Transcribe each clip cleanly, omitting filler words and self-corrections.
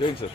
जय sir.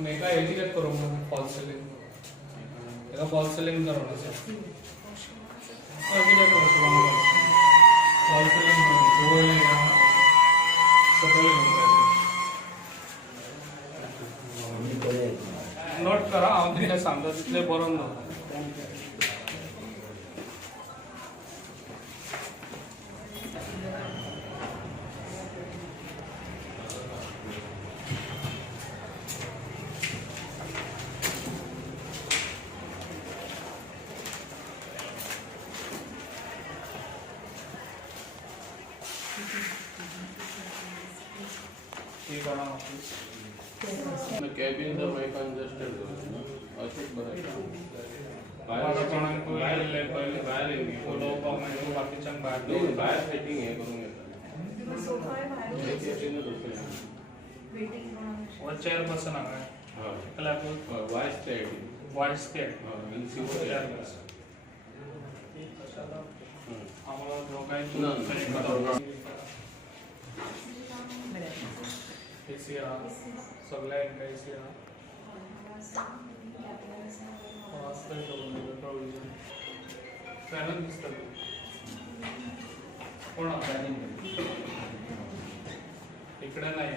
Mega eighty तक करो fall ceiling एका फॉल सीलिंग करो ना सर अभी तक करो सुबह फॉल सीलिंग करो वो ले यहाँ सगळे नोट करा हांव तुमकां सांगता तितलें बरोवन दवरा. The cabins are very congested. अशीच बरं. बाहेर सेटिंग हे करून घेतात. चेअर बसन वॉइस ते आम्हाला दोघांची एसी सगळ्या एसी प्रोविजन पॅनल दिसतं कोण इकडे नाही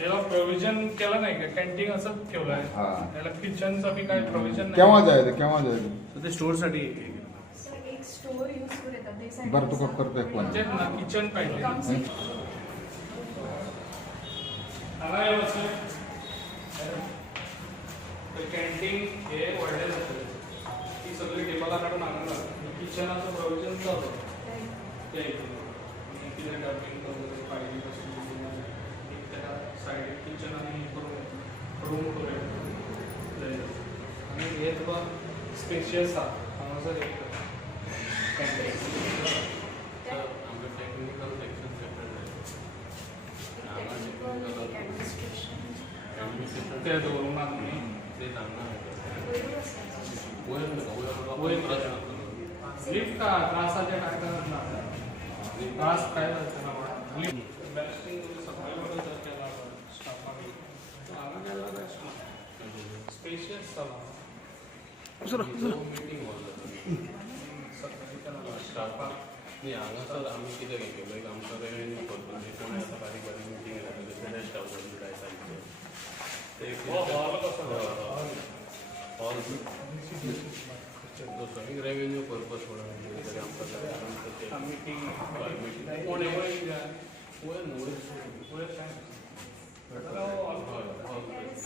याला प्रोविजन केलं नाही का कॅन्टीन असंच ठेवलं आहे याला किचनचं बी काही प्रोविजन नाही. केव्हा जायचं ते स्टोर साठी स्टोर यूज करतात बरं तू करतो एक म्हणजे ना किचन पाहिजे कॅन्टीन हे व्हडले जाते ती सगळी टेबला काढून आणणार किचनाचं प्रोव्हिजन जातं ते किती डबिंग वगैरे पाहिजे त्या साईड किचन आणि रूम करूया आणि हे तुका स्पेशियस आहा हांगासर एक ते दवरूंक न्ही ते लिफ्ट का त्रासाचे काय करत ना त्रास काय जाता ना लिफ्ट बेस्टिंग सकाळी वगैरे केला स्टाफांनी हांगा केला बेस्ट स्पेशियस चला मीटिंग स्टाफाक न्ही हांगासर आमी कितें केलें लायक आमचो रेवेन्यू पर्पज कोण आतां बारीक बारीक मिटींग येता दुसऱ्या स्टाफ जाय सारकें ते हॉल सगळी रेवेन्यू पर्पज म्हणून आमकां मीटिंग कोण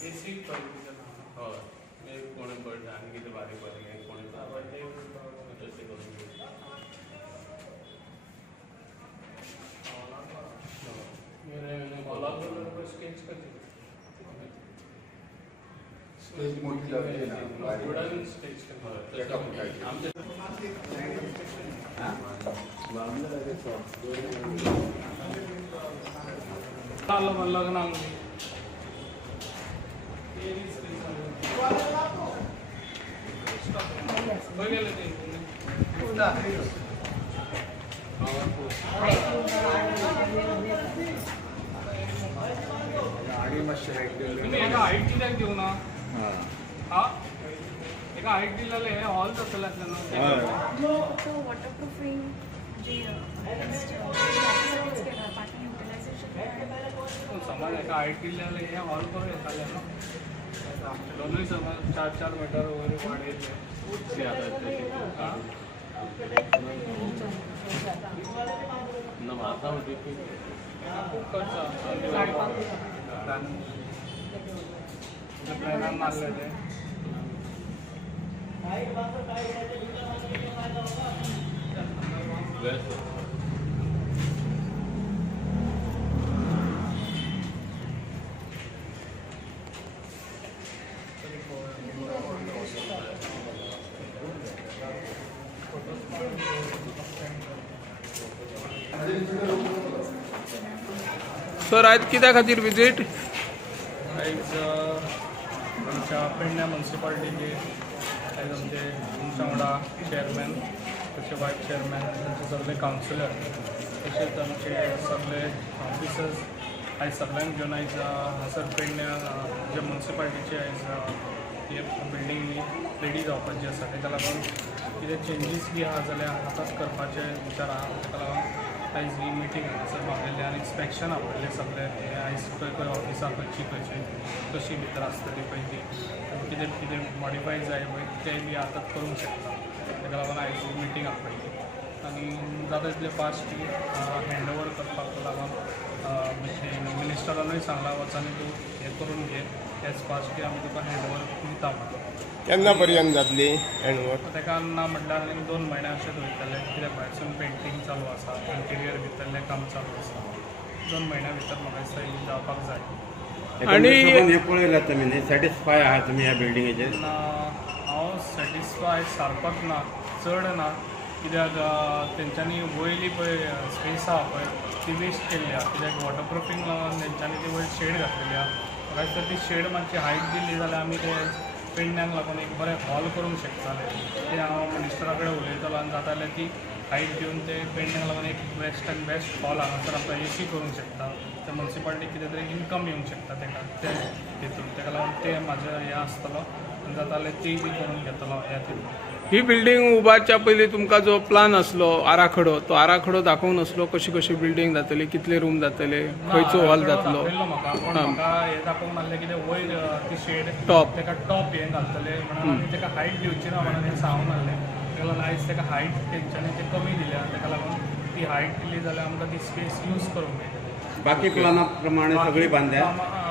एसी हय कोणी पडटा आनी कितें बारीक बारीक कोणी तशें करून स्केच करते स्टेज मोठी लागली ना वुडन स्टेज लग्न गेले ते तुम्ही एका हाईट कित्याक घेऊ ना हा एका हाईट दिलेले हे हॉल तसं वॉटरप्रूफिंग जे समाज एका हाईट दिलेले हे हॉल करून येताले ना आमचे दोनूय समज 4-4 मीटर वगैरे वाढयले ते आता त्याची न आता होती की प्लॅनान मारले ते वेळ सर आज कित्या खातीर विजीट? आयज आमच्या पेडण्या म्युन्सिपाल्टीचे आयज आमचे तुमच्या वांगडा चेअरमॅन तशें वायस चेअरमॅन तांचे सगळे कावन्सिलर तशेंच आमचे सगळे ऑफिसर्स आयज सगळ्यांक घेवन आयज हांगासर पेडण्या जे म्युन्सिपाल्टीचे आयज हे बिल्डींग रेडी जावपाची आसा ताका लागून कितें चेंजीस बी आहा जाल्यार आतांच करपाचे विचार आहा ताका लागून आयज ही मिटींग हांगासर मागयल्ली आनी इन्स्पेक्शन आपयल्लें सगळे हे आयज खंय ऑफिसां खंयची कशी भितर आसतली पळय ती कितें कितें मॉडिफाय जाय पळय तें बी आतां करूंक शकता ताका लागून आयज ही मिटींग आपयल्ली आनी जाता तितलें फास्ट ही हँड ओवर करपाक लागून मिनिस्टरानूय सांगलां वचांनी तूं हें करून घे तेच फास्ट की आमी तुका हँड ओवर दिता म्हणून केन्ना पर्यंत जातली हँडओवर? ताका ना म्हटल्यार आनीक 2 म्हयने अशें वयतले कित्याक भायरसून पेंटींग चालू आसा इंटिरियर भितरलें काम चालू आसा 2 म्हयन्या भितर म्हाका दिसता ही जावपाक जाय आणि हे पळयलां तुमी न्ही सॅटिस्फाय आहात तुमी ह्या बिल्डिंगेचेर? हांव सॅटिस्फाय सारकोच ना चड ना कित्याक तेंच्यांनी वयली पळय स्पेस आहा पळय ती वेस्ट केल्ली आहा कित्याक वॉटरप्रुफींग लागून तेंच्यांनी ती वयर शेड घातलेली आहा म्हाका दिसता ती शेड मातशी हायट दिल्ली जाल्यार आमी ते पेडण्यांक लागून एक बरें हॉल करूंक शकताले ते हांव मिनिस्टरा कडेन उलयतलो आनी जाता जाल्यार ती हायट दिवन ते पेडण्यांक लागून एक बेस्ट एंड बेस्ट हॉल हांगासर आमकां AC करूंक शकता त्या म्युन्सिपाल्टीक कितें तरी इनकम येवंक शकता ताका ते हितून ताका लागून ते म्हाजें हें आसतलो आनी जाता जाल्यार ती बी करून घेतलो ह्या तितून ही बिल्डींग उबारच्या पयलीं तुमकां जो प्लान आसलो आराखडो तो आराखडो दाखोवन आसलो कशी कशी बिल्डींग जातली कितले रूम जातले खंयचो हॉल जातलो म्हाका पण म्हाका हें दाखोवंक नासलें कितें वयर ती शेड टॉप ताका टॉप हें घालतले म्हणून आनी ताका हायट दिवची ना म्हणून हें सांगूंक नासलें ताका लागून आयज ताका हायट तेंच्यांनी ते कमी दिल्या ताका लागून ती हायट दिली जाल्यार आमकां ती स्पेस यूज करूंक मेळटली बाकी प्लाना प्रमाणे सगळी बांद्या?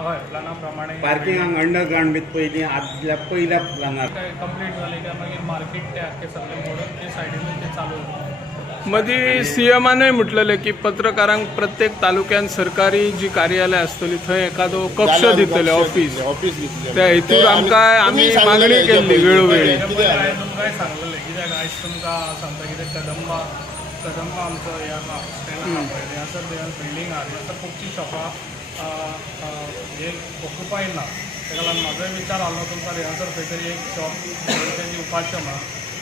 हय प्लाना प्रमाणे पार्किंगाक अंडरग्राउंड बीत पयलीं आदल्या पयल्या प्लानार कंप्लीट जालें काय मागीर मार्केट ते आख्खे सगळे मोडून ते सायडीन ते चालू जाता मदीं सीएमानूय म्हटलेलें की पत्रकारांक प्रत्येक तालुक्यान सरकारी जी कार्यालय आसतली थंय एखादो कक्ष दितले ऑफिस त्या हेतूर आमकां आमी मागणी केल्ली वेळोवेळी हांवें तुमकांय सांगलेलें कित्याक आयज तुमकां सांगता कितें कदंबा आमचो हे आहा स्टँड आहा पळय हांगासर बिल्डींग आहा हांगासर खुबशीं शॉपां हे ऑक्युपाय ना ताका लागून म्हाजोय विचार आसलो तुमकां हांगासर खंय तरी एक शॉप दिवपाचें म्हणून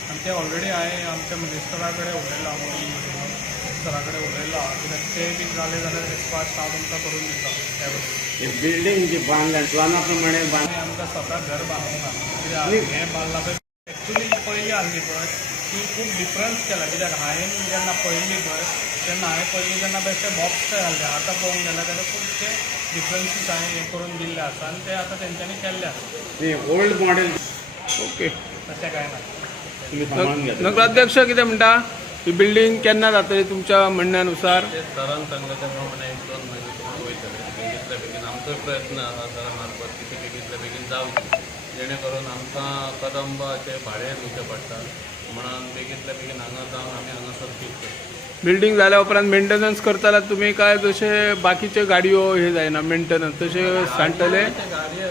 आनी ते ऑलरेडी हांवें आमच्या मिनिस्टरा कडेन उलयलां मिनिस्टरा कडेन उलयलां कित्याक ते बी जालें जाल्यार फास्ट हांव तुमकां करून दिता त्या वेळी बिल्डींग जी बांदल्या प्लाना प्रमाणे आनी आमकां स्वता घर बांदूंक ना कित्याक हें बांदलां पळय एक्चुली पयलीं आसली पळय ती खूब डिफरन्स केला कित्याक हांवें जेन्ना पळयल्ली पळय तेन्ना हांवें पयलीं जेन्ना बेश्टे बॉक्स ते घाल्ले आतां पळोवंक गेल्यार ताका खुबशे डिफरन्सीस हांवें हे करून दिल्ले आसा आनी ते आतां तेंच्यांनी केल्ले आसा ओल्ड मॉडेल ओके तशें कांय ना तुमी सांबाळून घेता? नगराध्यक्ष कितें म्हणटा ही बिल्डींग केन्ना जातली तुमच्या म्हणण्यानुसार? ते सरान सांगल्याच्या प्रमाणे 1-2 महिने तुम्हाला वयतले बेगीतल्या बेगीन आमचो प्रयत्न आहा सरा मार्फत की ते बेगीतल्या बेगीन जावची जेणे करून आमकां कदंबाचे भाडें दिवचें पडटा म्हणून बेगीतल्या बेगीन हांगा जावन आमी हांगासर शिफ्ट करता बिल्डींग जाल्या उपरांत मेंटेनन्स करताल्यार तुमी काय जशे बाकीचे गाडयो हे जायना मेंटेनन्स तशे सांडटले? गाडी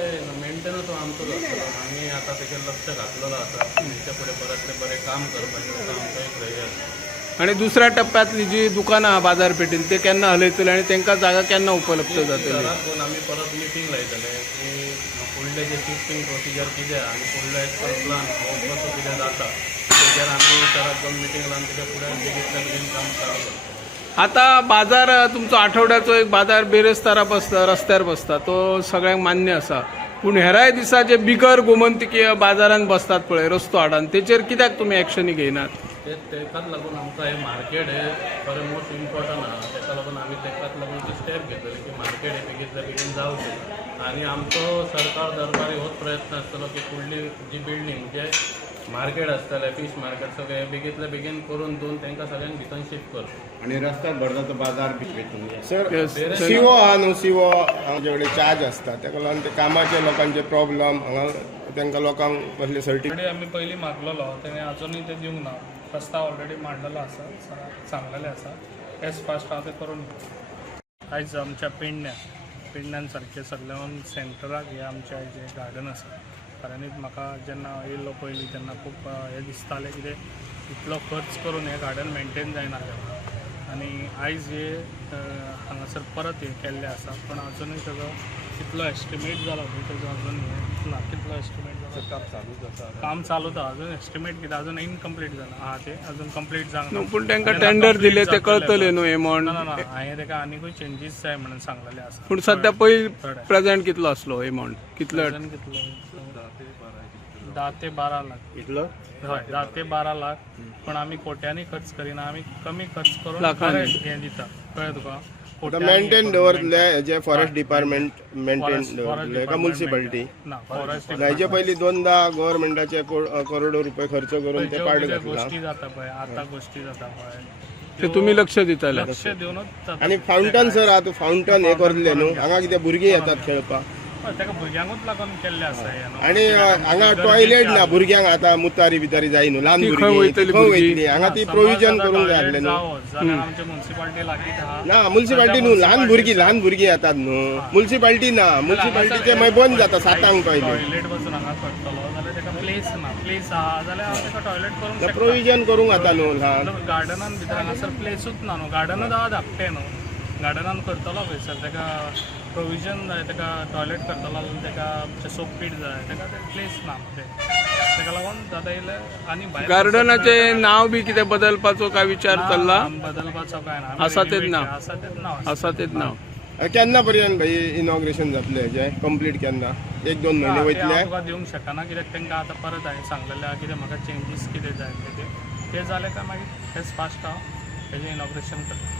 मेंटेनन्स आमचो आसतलो आमी आतां तेजेर लक्ष घातलेलो आसा तेच्या फुडें परतलें बरें काम करपाचें आसा आमचो एक ध्येय आसा आणि दुसऱ्या टप्प्यातली जी दुकानां आहा बाजारपेठेन ते केन्ना हलयतले आणि तांकां जागा केन्ना उपलब्ध जातली? घरात घेवन आमी परत मिटींग लायतले की फुडले जे शिफ्टिंग प्रोसिजर कितें आनी फुडलो एक प्लान हो कसो कितें जाता तेजेर आमी शहरात दोन मिटींग लावन तेच्या फुडें बेगीतल्या बेगीन काम चालू करता आता बाजार तुमचो आठवड्याचो एक बाजार बेरेस्तारा बसता रस्त्यार बसता तो सगळ्यांक मान्य आसा पूण हेराय दिसा जे बिगर गोमंतकीय बाजारांत बसतात पळय रस्तो आडान तेचेर कित्याक तुमी एक्शन घेयनात? तेकाच लागून आमकां हे मार्केट हे खरें मोस्ट इम्पॉर्टंट आहा. तेका लागून आमी तेकाच लागून ती स्टेप घेतली की मार्केट हे बेगीतल्या बेगीन जावचें. आनी आमचो सरकार दरबारी होच प्रयत्न आसतलो की फुडली जी बिल्डींग जे मार्केट आसतलें फीश मार्केट सगळें बेगीतल्या बेगीन करून दिवन तांकां सगळ्यांक भितर शिफ्ट करता. आणि रस्त्यार भरता तो बाजार भितून सर Yes. सीओ आहा न्हू सीओ हांचे कडेन चार्ज आसता ताका लागून ते कामाचे लोकांचे प्रॉब्लम हांगा तांकां लोकांक कसले सर्टिफिकेट ऑलरेडी आम्ही पयलीं मागलेलो तेणे अजूनय ते दिवंक ना. प्रस्ताव ऑलरेडी मांडलेलो आसा, सांगलेले आसा एज फास्ट हांव ते करून दिता. आयज आमच्या पेडण्यान सारखे सगळ्यान सेंटराक हे आमचे जे गार्डन आसा. कारण म्हाका जेन्ना येयल्लो पयलीं तेन्ना खूब हें दिसतालें कितें इतलो खर्च करून हें गार्डन मेंटेन जायनासलें. आनी आयज हे हांगासर परत हे केल्ले आसा पण अजुनूय तेजो कितलो एस्टिमेट जाला पळय तेजो अजून हे ना. कितलो एस्टिमेट जाला काम चालूच आसा अजून एस्टिमेट कितें अजून इनकम्प्लीट जालां आहा ते अजून कंप्लीट जावंक ना. पूण तांकां टेंडर दिले ते कळतले न्हू हे म्हण. ना ना हांवें ताका आनीकूय चेंजीस जाय म्हणून सांगलेले आसा. पूण सध्या प्रेझेंट कितलो आसलो एमावंट कितलो? Present कितलो 10 ते 12 लाख इतलो हय 10 ते 12 लाख. पण आमी कोट्यांनी खर्च करिना, आमी कमी खर्च करून लाखांनी. बरें हें दिता कळ्ळें तुका. मेंटेन दवरले हेजे फॉरेस्ट डिपार्टमेंट मेंटेन दवरले का म्युन्सिपालिटी ना फॉरेस्ट हेजे पयलीं 2दा गव्हर्मेंटाचे करोडो रुपये खर्च करून ते पाड घातला. गोष्टी जाता पळय आतां गोष्टी जाता पळय ते तुमी लक्ष दिताले? लक्ष दिवनूच जाता. आनी फावंटन सर आतां फावंटन हे करले न्हू हांगा कितें भुरगीं येतात खेळपाक हय, ताका भुरग्यांकूच लागून केल्ले आसा हें न्हू. आनी हांगा टॉयलेट ना भुरग्यांक आतां मुतारी बितारी जाय न्हू ल्हान ती खंय भुरगीं वयतली खंय भुरगीं? वयतली हांगा ती समज प्रोविजन आतां करूंक जाय toilet आसलें न्हू. जावोच जाल्यार आमची म्युन्सिपालिटी लागीं आहा. ना म्युन्सिपालिटी न्हू ल्हान भुरगीं येतात न्हू. म्युन्सिपालिटी ना म्युन्सिपालिटीचे मागीर बंद जाता 7 टॉयलेट. टॉयलेट वचून हांगा करतलो जाल्यार ताका प्लेस ना. प्लेस आहा जाल्यार हांव ताका टॉयलेट करूंक शकता. प्रोविजन करूंक जाता न्हू ल्हान. गार्डनान भितर हांगासर प्लेसूच ना न्हू. गार्डनूच आहा धाकटें न्हू. गार्डनान करतलो खंयसर ताका प्रोविजन जाय ताका टॉयलेट करतलो जाल्यार ताका सोकपीट जाय ताका प्लेस ना ते ताका लागून जाता इल्लें आनी भायर गार्डनाचे नाव बी कितें बदलपाचो काय विचार चल्ला? बदलपाचो काय ना. आसा तेच नांव? आसा तेच नांव आसा तेच नाव. केन्ना पर्यंत भाई इनॉग्रेशन जातलें हेजें कंप्लीट केन्ना 1-2 म्हयने वयतले? हांव तुका दिवंक शकना कित्याक तांकां आतां परत हांवें सांगलेलें आहा कितें म्हाका चेंजीस कितें जाय ते जाले काय मागीर एज फास्ट हांव हेजें इनॉग्रेशन करता.